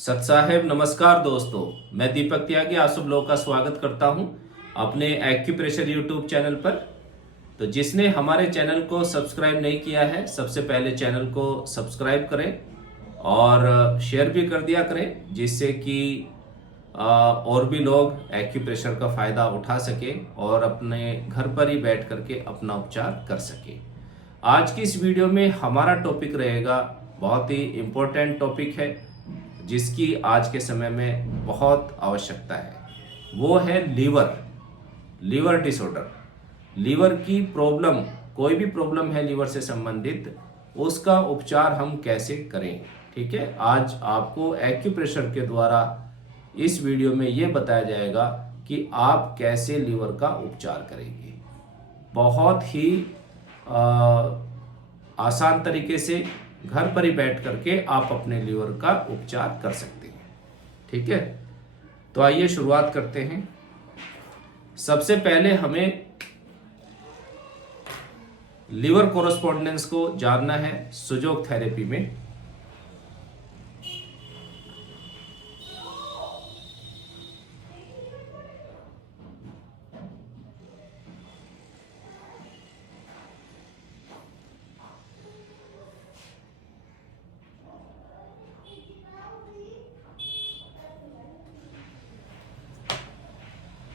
सत साहेब नमस्कार दोस्तों, मैं दीपक त्यागी आप सब लोगों का स्वागत करता हूं अपने एक्यूप्रेशर यूट्यूब चैनल पर। तो जिसने हमारे चैनल को सब्सक्राइब नहीं किया है, सबसे पहले चैनल को सब्सक्राइब करें और शेयर भी कर दिया करें, जिससे कि और भी लोग एक्यूप्रेशर का फ़ायदा उठा सके और अपने घर पर ही बैठ करके अपना उपचार कर सके। आज की इस वीडियो में हमारा टॉपिक रहेगा, बहुत ही इम्पोर्टेंट टॉपिक है जिसकी आज के समय में बहुत आवश्यकता है। वो है लीवर डिसऑर्डर। लीवर की प्रॉब्लम, कोई भी प्रॉब्लम है लीवर से संबंधित, उसका उपचार हम कैसे करें। ठीक है, आज आपको एक्यूप्रेशर के द्वारा इस वीडियो में ये बताया जाएगा कि आप कैसे लीवर का उपचार करेंगे। बहुत ही आसान तरीके से घर पर ही बैठ करके आप अपने लीवर का उपचार कर सकते हैं। ठीक है, तो आइए शुरुआत करते हैं। सबसे पहले हमें लीवर कोरेस्पोंडेंस को जानना है सुजोग थेरेपी में।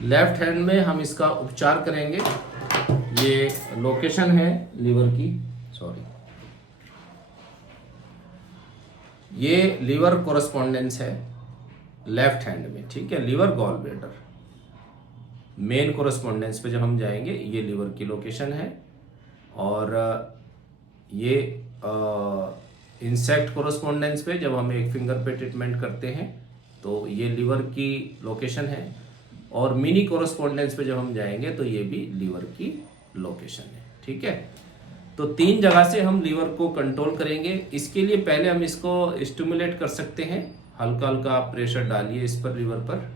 लेफ्ट हैंड में हम इसका उपचार करेंगे। ये लोकेशन है लीवर की, ये लीवर कोरेस्पोंडेंस है लेफ्ट हैंड में। ठीक है, liver gall bladder main correspondence पे जब हम जाएंगे, ये लीवर की लोकेशन है। और ये इंसेक्ट कोरेस्पोंडेंस पे जब हम एक फिंगर पे ट्रीटमेंट करते हैं तो ये लीवर की लोकेशन है। और मिनी कोरेस्पोंडेंस पे जब हम जाएंगे तो ये भी लीवर की लोकेशन है। ठीक है, तो तीन जगह से हम लीवर को कंट्रोल करेंगे। इसके लिए पहले हम इसको स्टिमुलेट कर सकते हैं। हल्का हल्का आप प्रेशर डालिए इस पर, लीवर पर।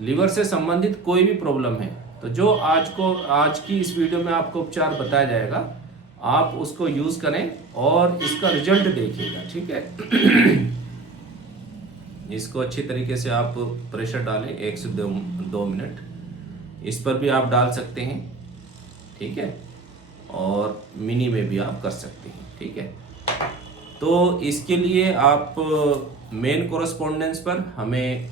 लीवर से संबंधित कोई भी प्रॉब्लम है तो जो आज की इस वीडियो में आपको उपचार बताया जाएगा, आप उसको यूज करें और इसका रिजल्ट देखिएगा। ठीक है, इसको अच्छी तरीके से आप प्रेशर डालें 1 से 2 मिनट। इस पर भी आप डाल सकते हैं। ठीक है, और मिनी में भी आप कर सकते हैं। ठीक है, तो इसके लिए आप मेन कोरेस्पोंडेंस पर हमें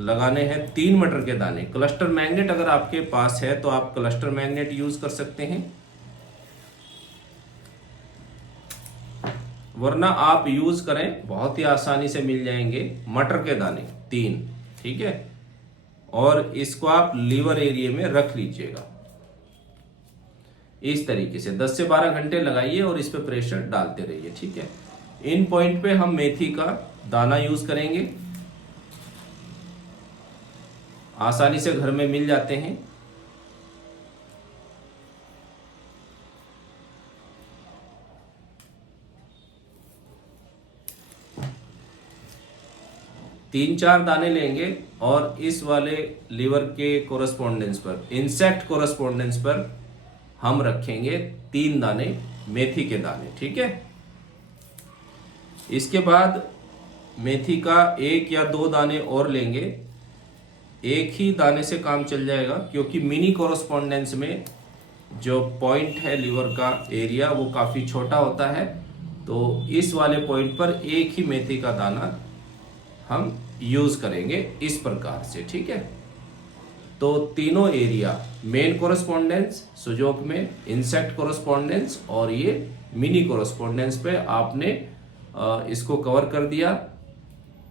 लगाने हैं 3 मटर के दाने। क्लस्टर मैग्नेट अगर आपके पास है तो आप क्लस्टर मैग्नेट यूज कर सकते हैं, वरना आप यूज करें, बहुत ही आसानी से मिल जाएंगे मटर के दाने 3। ठीक है, और इसको आप लीवर एरिया में रख लीजिएगा इस तरीके से। 10 से 12 घंटे लगाइए और इस पे प्रेशर डालते रहिए। ठीक है, इन पॉइंट पे हम मेथी का दाना यूज करेंगे, आसानी से घर में मिल जाते हैं। तीन चार दाने लेंगे और इस वाले लीवर के कोरेस्पोंडेंस पर, इंसेक्ट कोरेस्पोंडेंस पर हम रखेंगे 3 दाने मेथी के दाने। ठीक है, इसके बाद मेथी का 1 या 2 दाने और लेंगे। एक ही दाने से काम चल जाएगा, क्योंकि मिनी कोरेस्पोंडेंस में जो पॉइंट है लीवर का एरिया वो काफ़ी छोटा होता है। तो इस वाले पॉइंट पर एक ही मेथी का दाना हम यूज करेंगे इस प्रकार से। ठीक है, तो तीनों एरिया, मेन कोरेस्पोंडेंस सुजोग में, इंसेक्ट कोरेस्पोंडेंस और ये मिनी कोरेस्पोंडेंस पे आपने इसको कवर कर दिया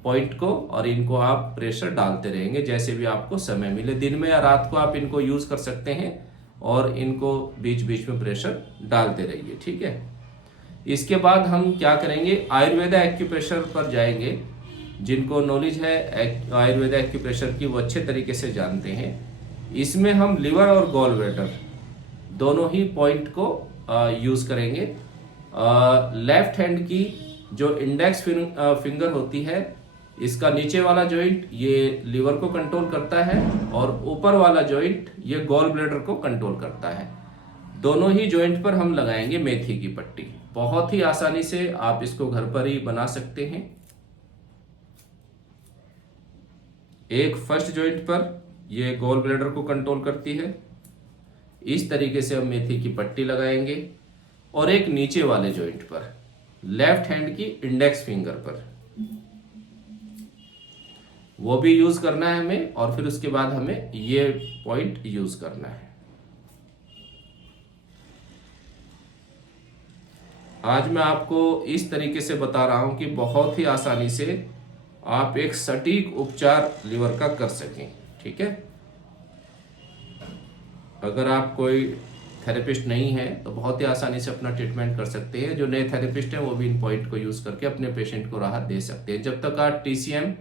पॉइंट को, और इनको आप प्रेशर डालते रहेंगे जैसे भी आपको समय मिले। दिन में या रात को आप इनको यूज कर सकते हैं और इनको बीच बीच में प्रेशर डालते रहिए। ठीक है, इसके बाद हम क्या करेंगे, आयुर्वेदा एक्यूप्रेशर पर जाएंगे। जिनको नॉलेज है आयुर्वेदा एक्यूप्रेशर की, वो अच्छे तरीके से जानते हैं। इसमें हम लिवर और गॉल ब्लैडर दोनों ही पॉइंट को यूज करेंगे। लेफ्ट हैंड की जो इंडेक्स फिंगर होती है, इसका नीचे वाला जॉइंट ये लिवर को कंट्रोल करता है और ऊपर वाला जॉइंट ये गॉल ब्लैडर को कंट्रोल करता है। दोनों ही जॉइंट पर हम लगाएंगे मेथी की पट्टी। बहुत ही आसानी से आप इसको घर पर ही बना सकते हैं। एक फर्स्ट जॉइंट पर ये गॉल ब्लैडर को कंट्रोल करती है, इस तरीके से हम मेथी की पट्टी लगाएंगे। और एक नीचे वाले जॉइंट पर लेफ्ट हैंड की इंडेक्स फिंगर पर वो भी यूज करना है हमें, और फिर उसके बाद हमें ये पॉइंट यूज करना है। आज मैं आपको इस तरीके से बता रहा हूं कि बहुत ही आसानी से आप एक सटीक उपचार लीवर का कर सकें। ठीक है, अगर आप कोई थेरेपिस्ट नहीं है तो बहुत ही आसानी से अपना ट्रीटमेंट कर सकते हैं। जो नए थेरेपिस्ट हैं वो भी इन पॉइंट को यूज करके अपने पेशेंट को राहत दे सकते हैं। जब तक आप टीसीएम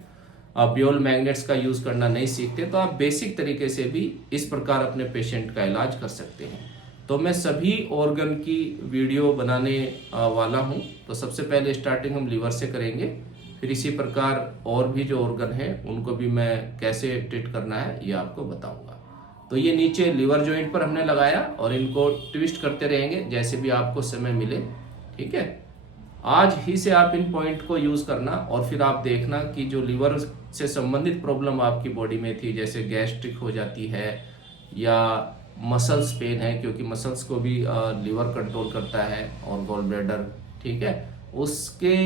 ब्योल मैग्नेट्स का यूज करना नहीं सीखते तो आप बेसिक तरीके से भी इस प्रकार अपने पेशेंट का इलाज कर सकते हैं। तो मैं सभी ऑर्गन की वीडियो बनाने वाला हूं। तो सबसे पहले स्टार्टिंग हम लीवर से करेंगे, फिर इसी प्रकार और भी जो ऑर्गन है उनको भी मैं कैसे ट्रीट करना है ये आपको बताऊंगा। तो ये नीचे लीवर जॉइंट पर हमने लगाया और इनको ट्विस्ट करते रहेंगे जैसे भी आपको समय मिले। ठीक है, आज ही से आप इन पॉइंट को यूज करना और फिर आप देखना कि जो लीवर से संबंधित प्रॉब्लम आपकी बॉडी में थी, जैसे गैस्ट्रिक हो जाती है या मसल्स पेन है, क्योंकि मसल्स को भी लीवर कंट्रोल करता है और गॉल ब्लैडर। ठीक है, उसके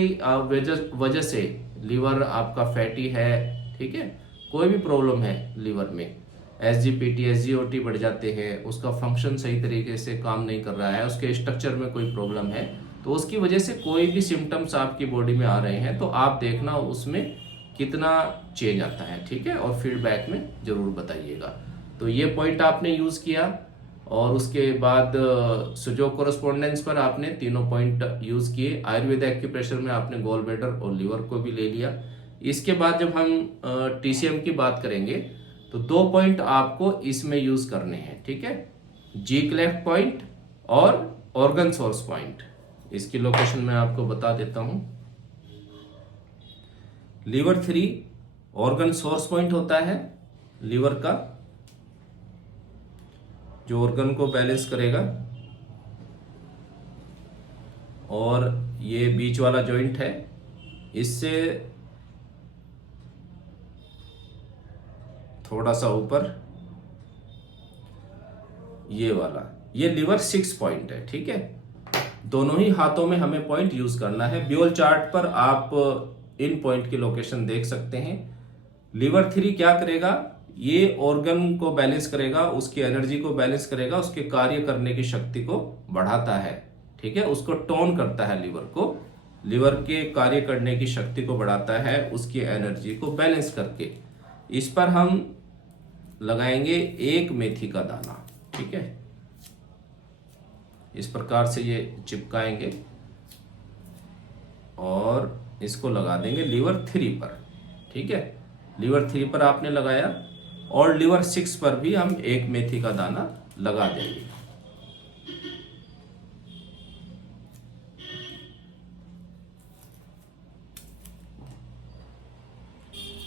वजह से लीवर आपका फैटी है। ठीक है, कोई भी प्रॉब्लम है लीवर में, एसजीपीटी एसजीओटी बढ़ जाते हैं, उसका फंक्शन सही तरीके से काम नहीं कर रहा है, उसके स्ट्रक्चर में कोई प्रॉब्लम है, तो उसकी वजह से कोई भी सिम्टम्स आपकी बॉडी में आ रहे हैं तो आप देखना उसमें कितना चेंज आता है। ठीक है, और फीडबैक में जरूर बताइएगा। तो ये पॉइंट आपने यूज किया और उसके बाद सुजो कोरस्पोंडेंस पर आपने तीनों पॉइंट यूज किए। आयुर्वेद एक्यूप्रेशर में आपने गॉल ब्लैडर और लीवर को भी ले लिया। इसके बाद जब हम टीसीएम की बात करेंगे तो 2 पॉइंट आपको इसमें यूज करने हैं। ठीक है, जी क्लेफ्ट पॉइंट और ऑर्गन सोर्स पॉइंट। इसकी लोकेशन मैं आपको बता देता हूं। लीवर 3 ऑर्गन सोर्स पॉइंट होता है लीवर का, जो ऑर्गन को बैलेंस करेगा, और ये बीच वाला जॉइंट है, इससे थोड़ा सा ऊपर ये वाला, ये लीवर 6 पॉइंट है। ठीक है, दोनों ही हाथों में हमें पॉइंट यूज करना है। ब्योल चार्ट पर आप इन पॉइंट की लोकेशन देख सकते हैं। लीवर 3 क्या करेगा, ये ऑर्गन को बैलेंस करेगा, उसकी एनर्जी को बैलेंस करेगा, उसके कार्य करने की शक्ति को बढ़ाता है। ठीक है, उसको टोन करता है लीवर को, लीवर के कार्य करने की शक्ति को बढ़ाता है, उसकी एनर्जी को बैलेंस करके। इस पर हम लगाएंगे एक मेथी का दाना। ठीक है, इस प्रकार से ये चिपकाएंगे और इसको लगा देंगे लीवर 3 पर। ठीक है, लीवर 3 पर आपने लगाया और लीवर 6 पर भी हम एक मेथी का दाना लगा देंगे।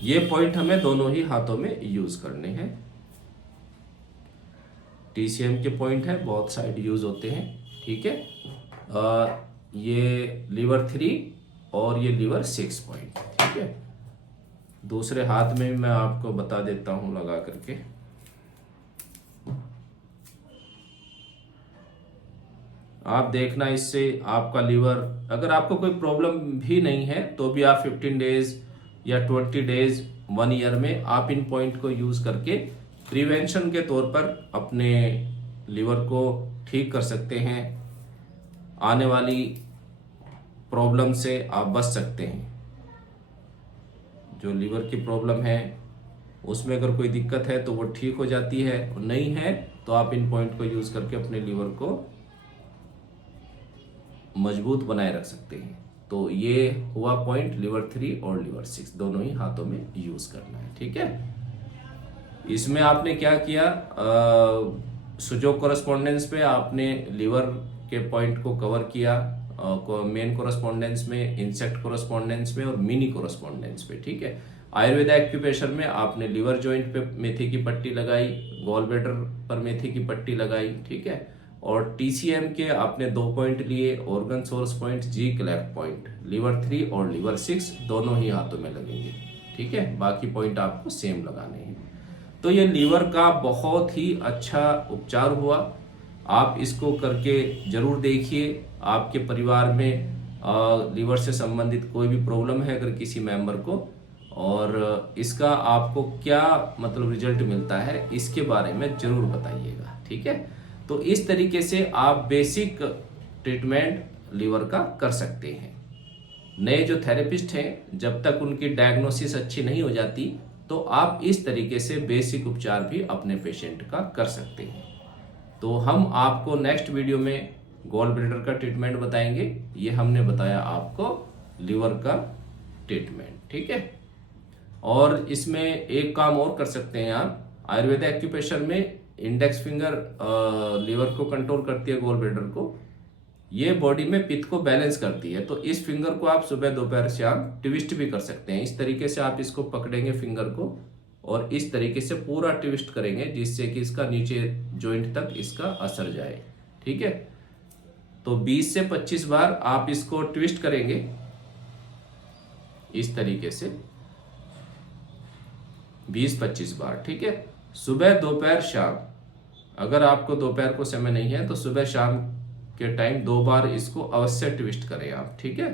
ये पॉइंट हमें दोनों ही हाथों में यूज करने हैं। टीसीएम के पॉइंट है, बहुत साइड यूज होते हैं। ठीक है, ये लीवर 3 और ये लीवर 6 पॉइंट। ठीक है, दूसरे हाथ में मैं आपको बता देता हूं लगा करके। आप देखना, इससे आपका लीवर, अगर आपको कोई प्रॉब्लम भी नहीं है तो भी आप 15 डेज या 20 डेज 1 ईयर में आप इन पॉइंट को यूज करके प्रिवेंशन के तौर पर अपने लीवर को ठीक कर सकते हैं। आने वाली प्रॉब्लम से आप बच सकते हैं। जो लीवर की प्रॉब्लम है उसमें अगर कोई दिक्कत है तो वो ठीक हो जाती है, और नहीं है तो आप इन पॉइंट को यूज करके अपने लीवर को मजबूत बनाए रख सकते हैं। तो ये हुआ पॉइंट लीवर 3 और लीवर 6 दोनों ही हाथों में यूज करना है। ठीक है, इसमें आपने क्या किया, सुजो कोरस्पोंडेंस पे आपने लीवर के पॉइंट को कवर किया, मेन कोरस्पोंडेंस में, इंसेक्ट कोरस्पोंडेंस में और मिनी कोरस्पोंडेंस पे। ठीक है, आयुर्वेद एक्यूप्रेशर में आपने लीवर जॉइंट पे मेथी की पट्टी लगाई, गॉल ब्लैडर पर मेथी की पट्टी लगाई। ठीक है, और TCM के आपने 2 पॉइंट लिए, ऑर्गन सोर्स पॉइंट, जी क्लेफ्ट पॉइंट, लीवर 3 और लीवर 6 दोनों ही हाथों में लगेंगे। ठीक है, बाकी पॉइंट आपको सेम लगाने हैं। तो ये लीवर का बहुत ही अच्छा उपचार हुआ। आप इसको करके जरूर देखिए। आपके परिवार में लीवर से संबंधित कोई भी प्रॉब्लम है अगर किसी मेंबर को, और इसका आपको क्या मतलब रिजल्ट मिलता है, इसके बारे में जरूर बताइएगा। ठीक है, तो इस तरीके से आप बेसिक ट्रीटमेंट लीवर का कर सकते हैं। नए जो थेरेपिस्ट हैं, जब तक उनकी डायग्नोसिस अच्छी नहीं हो जाती, तो आप इस तरीके से बेसिक उपचार भी अपने पेशेंट का कर सकते हैं। तो हम आपको नेक्स्ट वीडियो में गॉल ब्लैडर का ट्रीटमेंट बताएंगे। ये हमने बताया आपको लीवर का ट्रीटमेंट। ठीक है, और इसमें एक काम और कर सकते हैं आप। आयुर्वेद एक्यूप्रेशर में इंडेक्स फिंगर लीवर को कंट्रोल करती है, गॉल ब्लैडर को। ये बॉडी में पित्त को बैलेंस करती है। तो इस फिंगर को आप सुबह दोपहर शाम ट्विस्ट भी कर सकते हैं। इस तरीके से आप इसको पकड़ेंगे फिंगर को और इस तरीके से पूरा ट्विस्ट करेंगे, जिससे कि इसका नीचे जॉइंट तक इसका असर जाए। ठीक है, तो 20 से 25 बार आप इसको ट्विस्ट करेंगे इस तरीके से, 20-25 बार। ठीक है, सुबह दोपहर शाम। अगर आपको दोपहर को समय नहीं है तो सुबह शाम के टाइम 2 बार इसको अवश्य ट्विस्ट करें आप। ठीक है,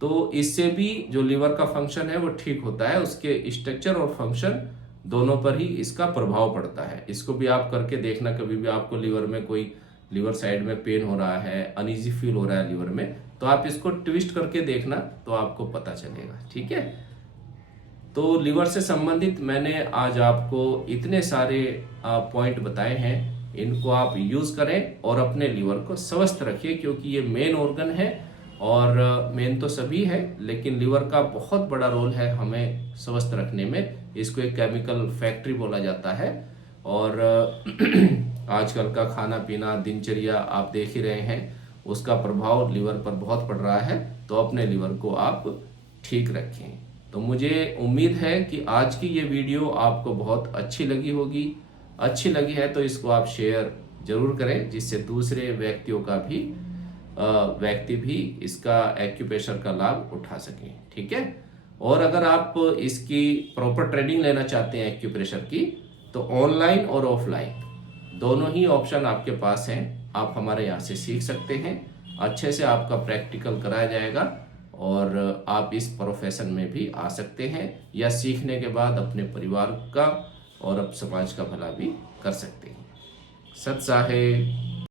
तो इससे भी जो लीवर का फंक्शन है वो ठीक होता है। उसके स्ट्रक्चर और फंक्शन दोनों पर ही इसका प्रभाव पड़ता है। इसको भी आप करके देखना। कभी भी आपको लीवर में कोई लीवर साइड में पेन हो रहा है, अनईजी फील हो रहा है लीवर में, तो आप इसको ट्विस्ट करके देखना, तो आपको पता चलेगा। ठीक है, तो लीवर से संबंधित मैंने आज आपको इतने सारे पॉइंट बताए हैं। इनको आप यूज करें और अपने लीवर को स्वस्थ रखिए, क्योंकि ये मेन ऑर्गन है। और मेन तो सभी है, लेकिन लीवर का बहुत बड़ा रोल है हमें स्वस्थ रखने में। इसको एक केमिकल फैक्ट्री बोला जाता है। और आजकल का खाना पीना, दिनचर्या आप देख ही रहे हैं, उसका प्रभाव लीवर पर बहुत पड़ रहा है। तो अपने लीवर को आप ठीक रखें। तो मुझे उम्मीद है कि आज की ये वीडियो आपको बहुत अच्छी लगी होगी। अच्छी लगी है तो इसको आप शेयर जरूर करें, जिससे दूसरे व्यक्ति भी इसका एक्यूप्रेशर का लाभ उठा सकें। ठीक है, और अगर आप इसकी प्रॉपर ट्रेनिंग लेना चाहते हैं एक्यूप्रेशर की, तो ऑनलाइन और ऑफलाइन दोनों ही ऑप्शन आपके पास हैं। आप हमारे यहाँ से सीख सकते हैं। अच्छे से आपका प्रैक्टिकल कराया जाएगा और आप इस प्रोफेशन में भी आ सकते हैं, या सीखने के बाद अपने परिवार का और अब समाज का भला भी कर सकते हैं। सत साहे।